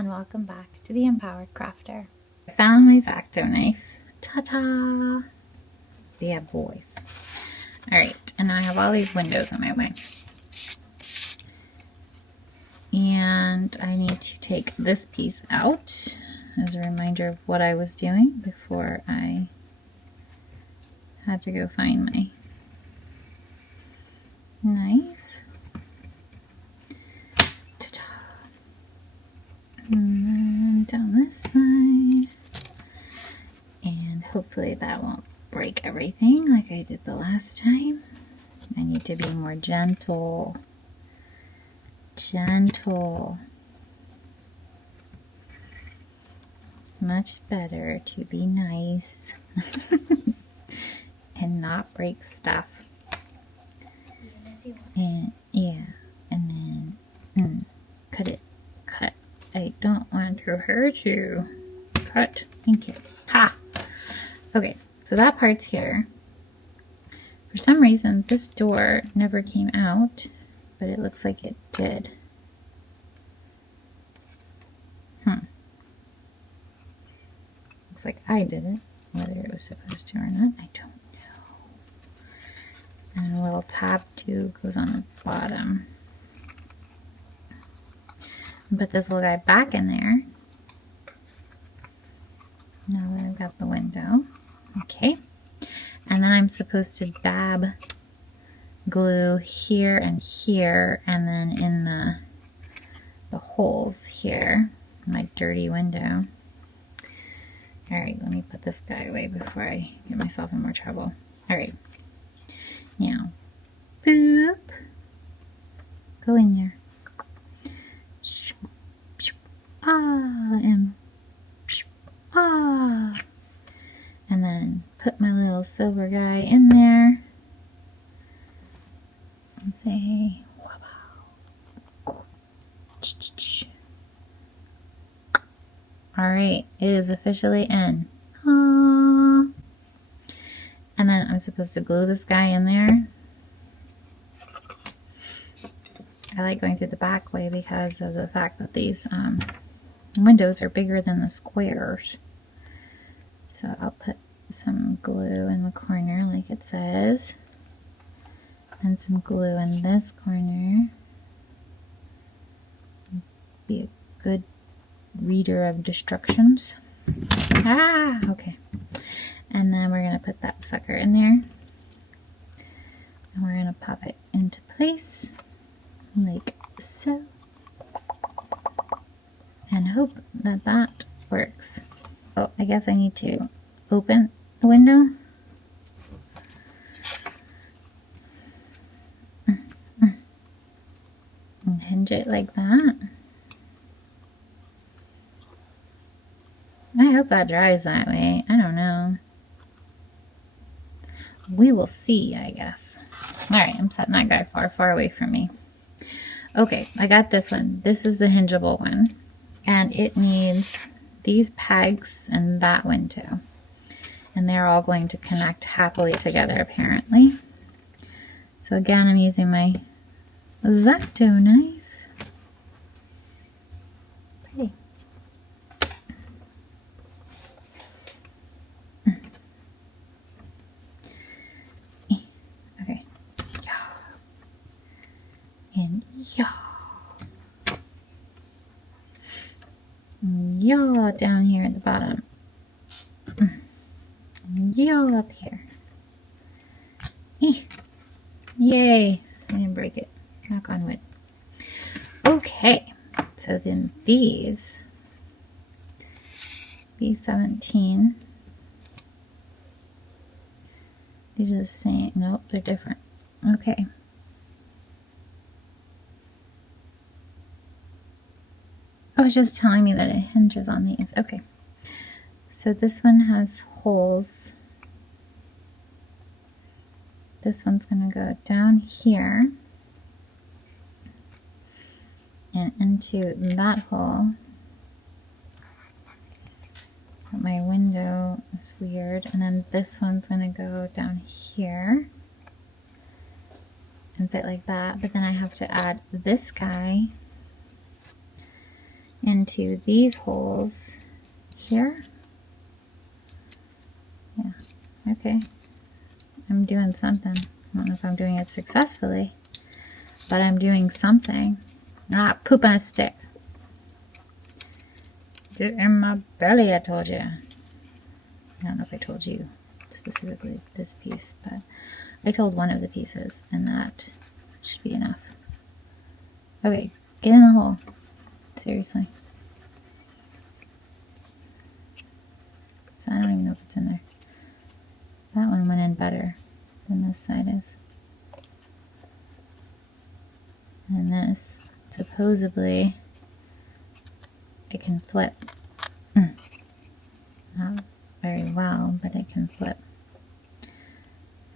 and welcome back to the Empowered Crafter. I found my X-Acto knife. Ta-ta! Bad boys. Alright, and I have all these windows in my way. And I need to take this piece out as a reminder of what I was doing before I had to go find my knife. Ta-ta! And down this side. And hopefully that won't break everything like I did the last time. I need to be more gentle. Gentle. It's much better to be nice and not break stuff. And yeah, and then cut it. Cut. I don't want to hurt you. Cut. Thank you. Ha! Okay, so that part's here. For some reason, this door never came out, but it looks like it did. Looks like I did it. Whether it was supposed to or not, I don't know. And a little tab too goes on the bottom. Put this little guy back in there. Now that I've got the window. Okay. And then I'm supposed to dab glue here and here, and then in the holes here, my dirty window. All right, let me put this guy away before I get myself in more trouble. All right, now, boop, go in there. And and then put my little silver guy in there and say, wow. All right, it is officially in. Aww. And then I'm supposed to glue this guy in there. I like going through the back way because of the fact that these windows are bigger than the squares. So I'll put some glue in the corner like it says. And some glue in this corner. Be a good reader of instructions. Okay. And then we're going to put that sucker in there. And we're going to pop it into place like so. And hope that that works. Oh, I guess I need to open the window. And hinge it like that. I hope that dries that way. I don't know. We will see, I guess. Alright, I'm setting that guy far, far away from me. Okay, I got this one. This is the hingeable one. And it needs these pegs and that window. And they're all going to connect happily together, apparently. So again, I'm using my X-Acto knife. Pretty. Okay. And yaw down here at the bottom. Yaw up here. Yay! I didn't break it. Knock on wood. Okay, so then these B17. These are the same. Nope, they're different. Okay. Oh, it's just telling me that it hinges on these. Okay. So this one has holes. This one's going to go down here and into that hole. But my window is weird. And then this one's going to go down here and fit like that. But then I have to add this guy into these holes here. Yeah, okay. I'm doing something. I don't know if I'm doing it successfully, but I'm doing something. Ah, poop on a stick. Get in my belly, I told you. I don't know if I told you specifically this piece, but I told one of the pieces, and that should be enough. Okay, get in the hole. Seriously. So I don't even know if it's in there. That one went in better than this side is. And this, supposedly, it can flip. Not very well, but it can flip.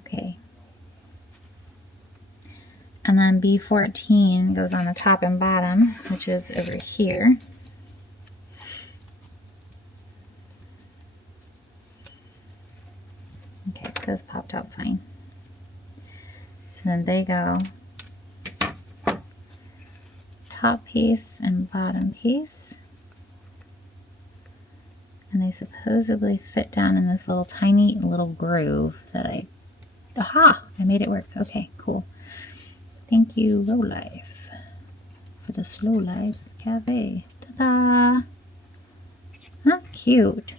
Okay. And then B14 goes on the top and bottom, which is over here. Okay, those popped out fine. So then they go top piece and bottom piece. And they supposedly fit down in this little tiny little groove that aha, I made it work. Okay, cool. Thank you, Rolife, for the Slow Life Cafe. Ta-da! That's cute.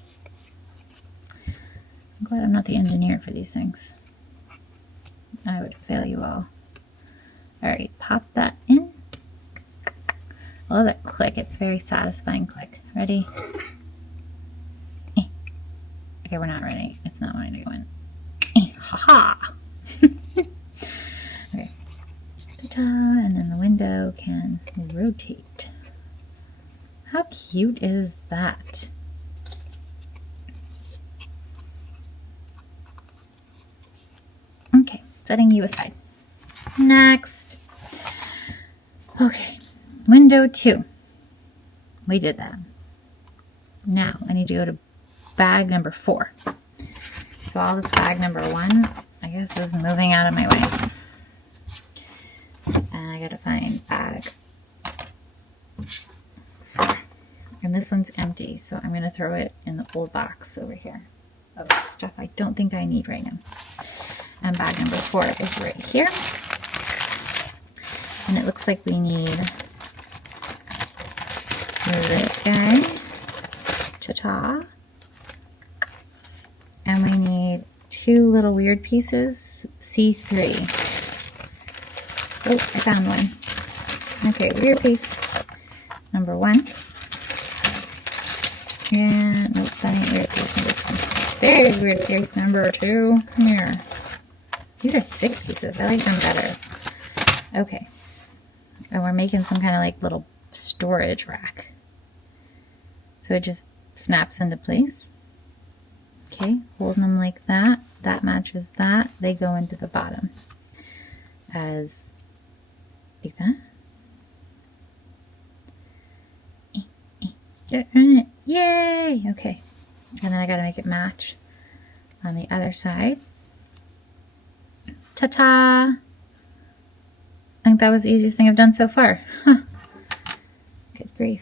I'm glad I'm not the engineer for these things. I would fail you all. Alright, pop that in. I love that click. It's a very satisfying click. Ready? Okay, we're not ready. It's not wanting to go in. Ha-ha! Okay. Ta-ta! And then the window can rotate. How cute is that? Okay, setting you aside. Next. Okay, window 2. We did that. Now I need to go to bag number 4. So all this bag number 1, I guess, is moving out of my way. And I gotta find bag 4. And this one's empty, so I'm gonna throw it in the old box over here of stuff I don't think I need right now. And bag number 4 is right here. And it looks like we need this guy. Ta-ta. And we need 2 little weird pieces, C3. Oh, I found one. Okay, weird piece number 1. And, nope, that ain't weird piece number 2. There's weird piece number 2. Come here. These are thick pieces. I like them better. Okay. And we're making some kind of like little storage rack. So it just snaps into place. Okay, holding them like that. That matches that. They go into the bottom as like that. Get in it. Yay! Okay. And then I gotta make it match on the other side. Ta-ta! I think that was the easiest thing I've done so far. Huh. Good grief.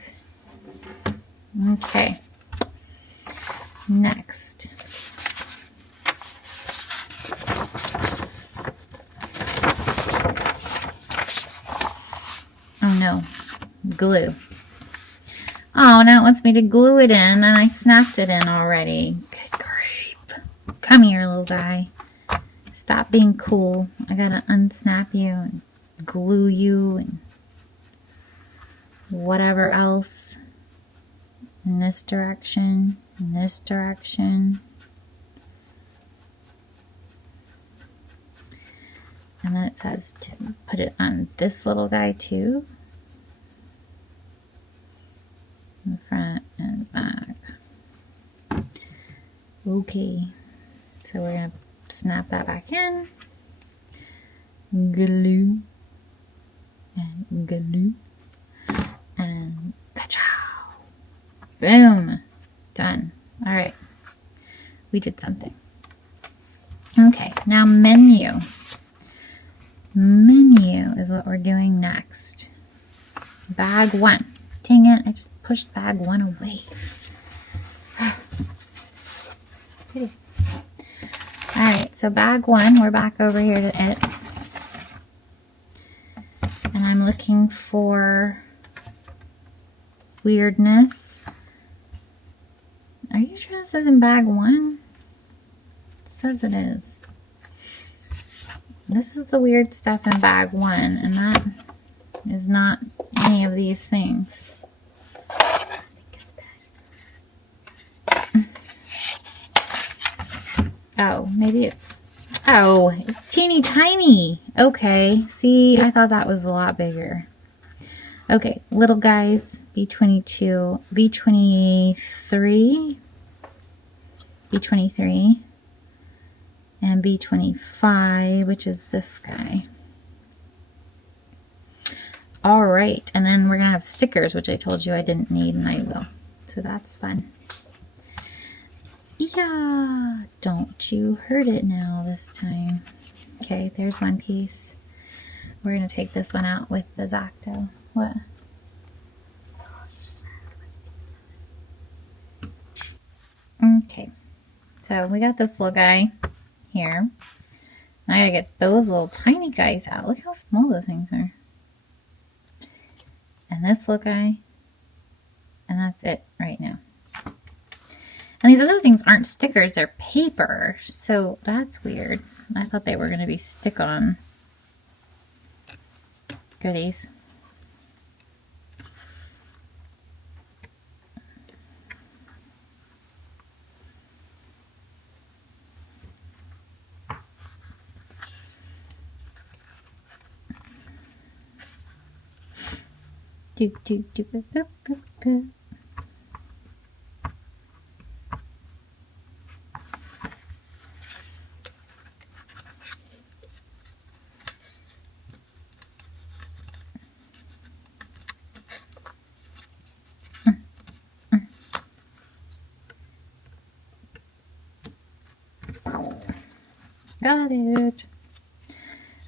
Okay. Next. Oh no. Glue. Oh, now it wants me to glue it in, and I snapped it in already. Good grief. Come here, little guy. Stop being cool. I gotta unsnap you and glue you and whatever else. In this direction, in this direction. And then it says to put it on this little guy too. In front and back. Okay. So we're going to snap that back in. Glue. And glue. And ka-chow. Boom. Done. All right. We did something. Okay. Now menu. Menu is what we're doing next. Bag 1. Dang it, I just pushed bag 1 away. Alright, so bag 1, we're back over here to it. And I'm looking for weirdness. Are you sure this isn't bag 1? It says it is. This is the weird stuff in bag 1, and that is not any of these things. Oh, maybe it's... Oh, it's teeny tiny. Okay, see, I thought that was a lot bigger. Okay, little guys, B22, B23, B23, and B25, which is this guy. All right, and then we're gonna have stickers, which I told you I didn't need, and I will. So that's fun. Yeah, don't you hurt it now this time. Okay, there's one piece. We're gonna take this one out with the X-Acto. What? Okay, so we got this little guy here. Now I gotta get those little tiny guys out. Look how small those things are. And this little guy. And that's it right now. And these other things aren't stickers, they're paper. So that's weird. I thought they were gonna be stick-on goodies. Do, do, do, boop, boop, boop, boop. Got it.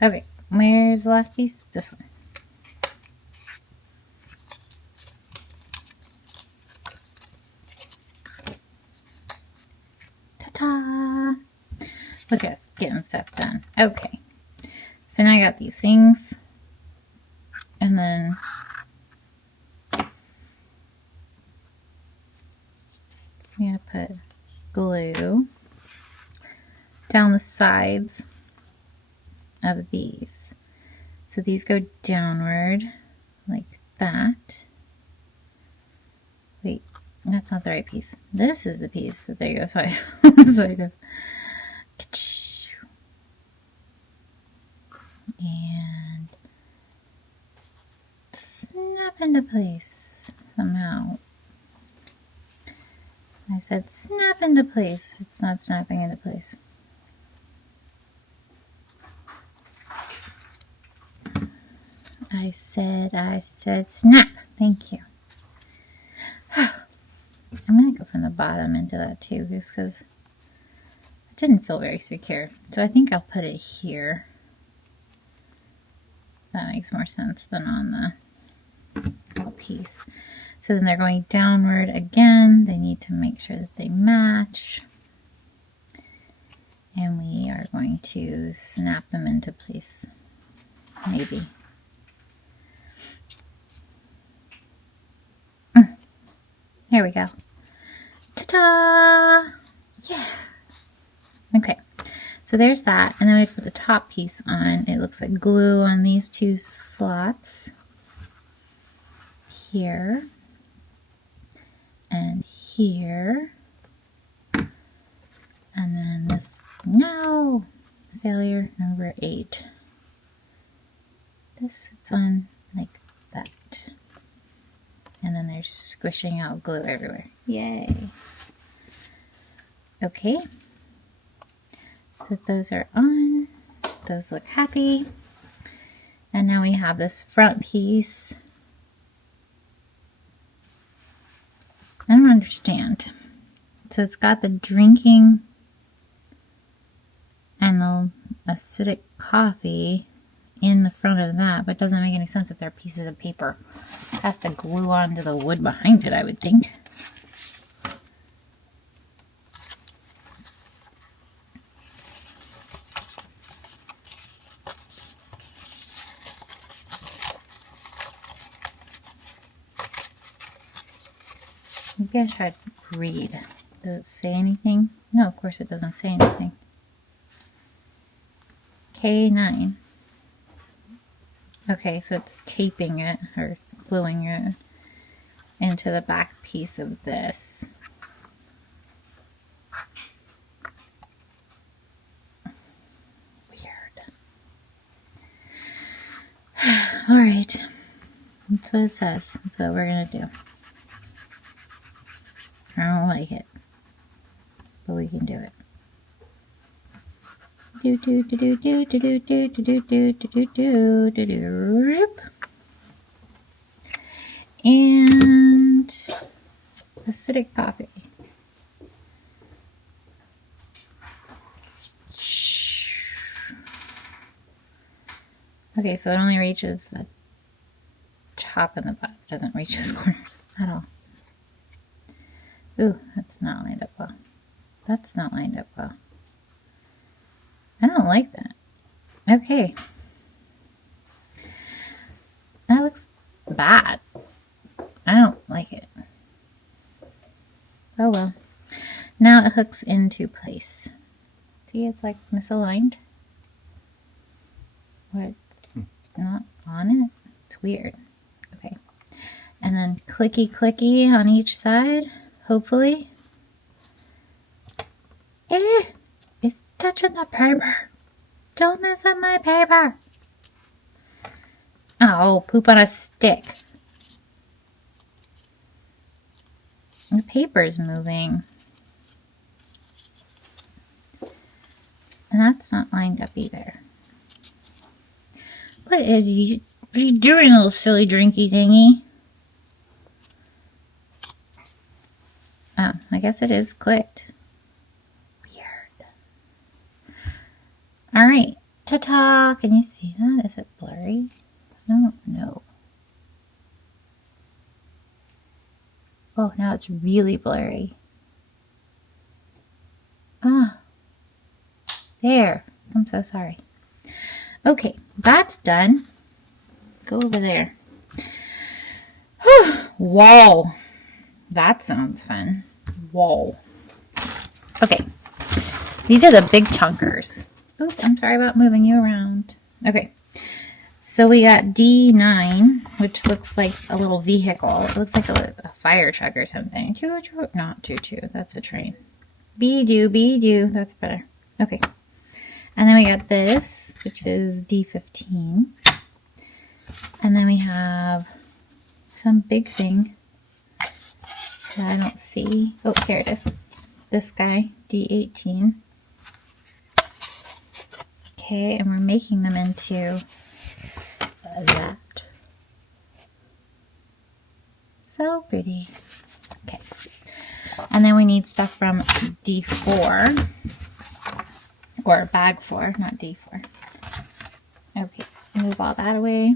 Okay, where's the last piece? This one. Ta-ta! Look at us getting stuff done. Okay, so now I got these things, and then I'm gonna put glue down the sides of these. So these go downward like that. Wait, that's not the right piece. This is the piece. There you go. So I was like, and snap into place somehow. I said snap into place. It's not snapping into place. I said snap. Thank you. I'm going to go from the bottom into that too, just because it didn't feel very secure. So I think I'll put it here. That makes more sense than on the whole piece. So then they're going downward again. They need to make sure that they match. And we are going to snap them into place. Maybe. Here we go. Ta-da! Yeah. Okay. So there's that. And then we put the top piece on. It looks like glue on these two slots. Here. And here. And then this, no! Failure number 8. This sits on like that. And then they're squishing out glue everywhere. Yay! Okay. So those are on. Those look happy. And now we have this front piece. I don't understand. So it's got the drinking and the acidic coffee in the front of that, but it doesn't make any sense if they're pieces of paper. It has to glue onto the wood behind it, I would think. Maybe I should read. Does it say anything? No, of course it doesn't say anything. K9. Okay, so it's taping it or gluing it into the back piece of this. Weird. All right. That's what it says. That's what we're going to do. I don't like it, but we can do it. Do do do do do do do do do do do do do do. And acidic coffee. Okay, so it only reaches the top and the bottom. It doesn't reach those corners at all. Ooh, that's not lined up well. That's not lined up well. I don't like that. Okay. That looks bad. I don't like it. Oh well. Now it hooks into place. See, it's like misaligned. What? Not on it? It's weird. Okay. And then clicky clicky on each side. Hopefully. It's touching the paper. Don't mess up my paper. Oh, poop on a stick. The paper's moving. And that's not lined up either. What is you doing, little silly drinky thingy? Oh, I guess it is clicked. Weird. Alright. Ta-ta! Can you see that? Is it blurry? I don't know. Oh, now it's really blurry. Ah. There. I'm so sorry. Okay, that's done. Go over there. Whoa. That sounds fun. Whoa. Okay. These are the big chunkers. Oops, I'm sorry about moving you around. Okay. So we got D9, which looks like a little vehicle. It looks like a fire truck or something. Choo-choo. Not choo-choo. That's a train. Be-do. That's better. Okay. And then we got this, which is D15. And then we have some big thing that I don't see. Oh, here it is. This guy, D18. Okay, and we're making them into that. So pretty. Okay. And then we need stuff from D4. Or bag 4, not D4. Okay, move all that away.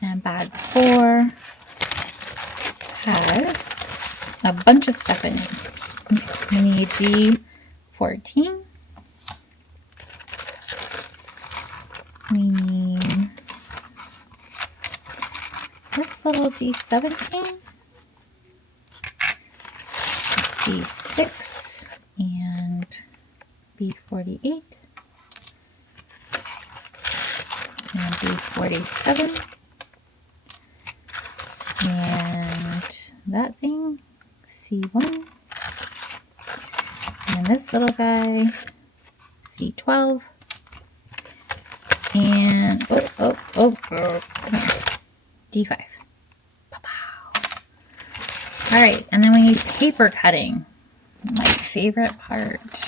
And bag 4 has a bunch of stuff in it. Okay, we need D14. We need this little D17. D6 and B48 and B47 and that thing C1 and this little guy C12 and come here, D5. All right, and then we need paper cutting, my favorite part.